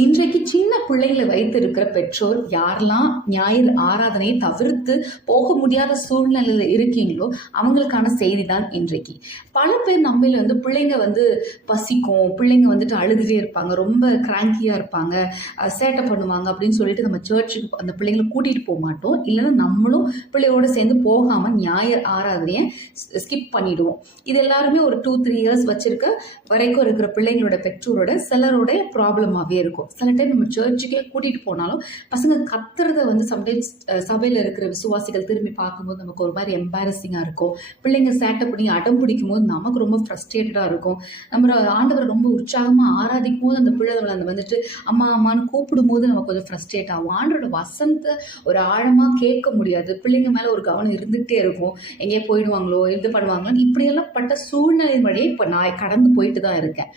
இன்றைக்கு சின்ன பிள்ளைகளை வைத்திருக்கிற பெற்றோர் யாரெல்லாம் ஞாயிறு ஆராதனையை தவிர்த்து போக முடியாத சூழ்நிலையில் இருக்கீங்களோ அவங்களுக்கான செய்தி தான் இன்றைக்கு. பல பேர் நம்மள பிள்ளைங்க பசிக்கும், பிள்ளைங்க அழுதுகிட்டே இருப்பாங்க, ரொம்ப கிராங்கியாக இருப்பாங்க, சேட்டை பண்ணுவாங்க அப்படின்னு சொல்லிட்டு நம்ம சர்ச்சுக்கு அந்த பிள்ளைங்களை கூட்டிகிட்டு போக மாட்டோம். இல்லைன்னா நம்மளும் பிள்ளையோடு சேர்ந்து போகாமல் ஞாயிறு ஆராதனையை ஸ்கிப் பண்ணிடுவோம். இது எல்லாருமே ஒரு 2-3 இயர்ஸ் வச்சிருக்க வரைக்கும் இருக்கிற பிள்ளைங்களோட பெற்றோரோட சிலரோட ப்ராப்ளமாகவே இருக்கும். சில டைம் நம்ம சர்ச்சுக்கே கூட்டிகிட்டு போனாலும் பசங்க கத்துறத சம்டைம்ஸ் சபையில் இருக்கிற விசுவாசிகள் திரும்பி பார்க்கும்போது நமக்கு ஒரு மாதிரி எம்பாரசிங்காக இருக்கும். பிள்ளைங்க சேட்டை பண்ணி அடம் பிடிக்கும் போது நமக்கு ரொம்ப ஃப்ரஸ்ட்ரேட்டடாக இருக்கும். நம்ம ஆண்டவரை ரொம்ப உற்சாகமாக ஆராதிக்கும் போது அந்த பிள்ளைகளை அம்மா அம்மான்னு கூப்பிடும் போது நமக்கு கொஞ்சம் ஃப்ரஸ்ட்ரேட் ஆகும். ஆண்டோட வசனத்தை ஒரு ஆழமாக கேட்க முடியாது. பிள்ளைங்க மேலே ஒரு கவனம் இருந்துகிட்டே இருக்கும். எங்கேயே போயிடுவாங்களோ இது பண்ணுவாங்களோ இப்படியெல்லாம் பட்ட சூழ்நிலை வழியே இப்போ நான் கடந்து போயிட்டு தான் இருக்கேன்.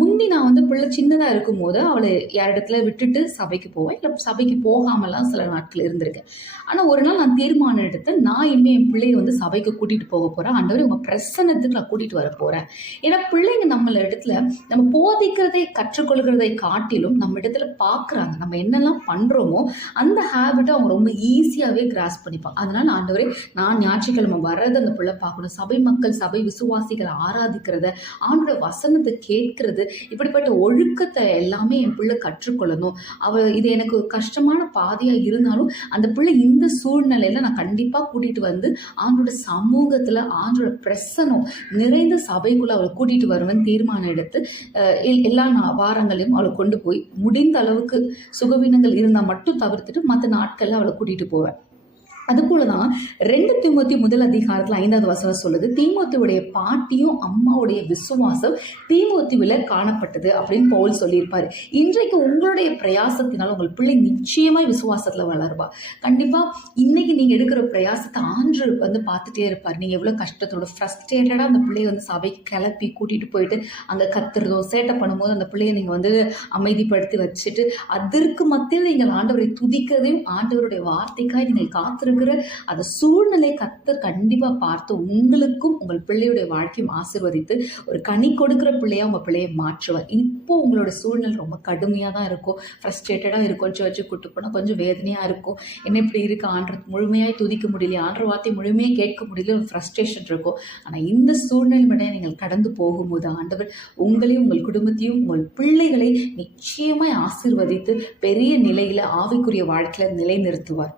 முந்தி நான் பிள்ளை சின்னதாக இருக்கும் போது அவளை யாரிடத்துல விட்டுட்டு சபைக்கு போவேன், இல்லை சபைக்கு போகாமலாம் சில நாட்கள் இருந்திருக்கேன். ஆனால் ஒரு நாள் நான் தீர்மானம் எடுத்து நான் இனிமேல் என் பிள்ளையை சபைக்கு கூட்டிகிட்டு போக போகிறேன். ஆண்டவரே உங்கள் பிரசன்னத்துக்கு நான் கூட்டிகிட்டு வர போகிறேன். ஏன்னா பிள்ளைங்க நம்ம இடத்துல நம்ம போதிக்கிறதை கற்றுக்கொள்கிறதை காட்டிலும் நம்ம இடத்துல பார்க்குறாங்க. நம்ம என்னெல்லாம் பண்ணுறோமோ அந்த ஹேபிட்டை அவங்க ரொம்ப ஈஸியாகவே கிராஸ் பண்ணிப்பாங்க. அதனால் ஆண்டவரே நான் ஞாயிற்றுக்கிழமை வர்றது அந்த பிள்ளை பார்க்கணும், சபை மக்கள் சபை விசுவாசிகளை ஆராதிக்கிறத, ஆண்டோட வசனத்தை கேட்கறது, இப்படிப்பட்ட ஒழுக்கத்தை எல்லாமே என் பிள்ளை கற்றுக்கொள்ளணும். இது எனக்கு கஷ்டமான பாதையா இருந்தாலும் அந்த பிள்ளை இந்த சூழ்நிலையில நான் கண்டிப்பா கூட்டிட்டு ஆண்டோட சமூகத்துல ஆண்டோட பிரசனம் நிறைந்த சபைக்குள்ள அவளை கூட்டிட்டு வருவேன் தீர்மானம் எடுத்து எல்லா வாரங்களையும் அவளை கொண்டு போய் முடிந்த அளவுக்கு சுகவீனங்கள் இருந்தால் மட்டும் தவிர்த்துட்டு மற்ற நாட்கள்ல அவளை கூட்டிட்டு போவேன். அதுபோலதான் 2 தீமோத்தி 1:5 சொல்லுது, தீமோத்தியுடைய பாட்டியும் அம்மாவுடைய விசுவாசம் தீமோத்தியில காணப்பட்டது அப்படின்னு பவுல் சொல்லியிருப்பாரு. இன்றைக்கு உங்களுடைய பிரயாசத்தினால் உங்கள் பிள்ளை நிச்சயமாய் விசுவாசத்துல வளருவா. கண்டிப்பா இன்னைக்கு நீங்க எடுக்கிற பிரயாசத்தை ஆண்டு பார்த்துட்டே இருப்பார். நீங்க எவ்வளவு கஷ்டத்தோட ஃப்ரஸ்ட்ரேட்டடா அந்த பிள்ளைய சபைக்கு கிளப்பி கூட்டிட்டு போயிட்டு அங்க கத்துறதோ சேட்டை பண்ணும்போது அந்த பிள்ளைய நீங்க அமைதிப்படுத்தி வச்சுட்டு அதற்கு மத்தியில் நீங்கள் ஆண்டவரை துதிக்கிறதையும் ஆண்டவருடைய வார்த்தைக்காய் நீங்கள் காத்திரு அந்த சூழ்நிலை கர்த்தர் கண்டிப்பா பார்த்து உங்களுக்கும் உங்கள் பிள்ளையுடைய வாழ்க்கையும் ஆசீர்வதித்து ஒரு கனி கொடுக்கிற பிள்ளையா உங்க பிள்ளையை மாற்றுவார். இப்போ உங்களோட சூழ்நிலை ரொம்ப கடுமையா தான் இருக்கும், ஃப்ரஸ்ட்ரேட்டடா இருக்கும், சர்ச்சுக்கு கூட்டு போனா கொஞ்சம் வேதனையா இருக்கும், என்ன இப்படி இருக்கு, ஆண்டர் முழுமையாய் துதிக்க முடியல, ஆண்டர் வார்த்தை முழுமையாக கேட்க முடியல, ஒரு ஃப்ரஸ்ட்ரேஷன் இருக்கும். ஆனா இந்த சூழ்நிலை விட நீங்கள் கடந்து போகும்போது ஆண்டவர் உங்களையும் உங்கள் குடும்பத்தையும் உங்கள் பிள்ளைகளை நிச்சயமாய் ஆசீர்வதித்து பெரிய நிலையில ஆவிக்குரிய வாழ்க்கையில நிலைநிறுத்துவார்.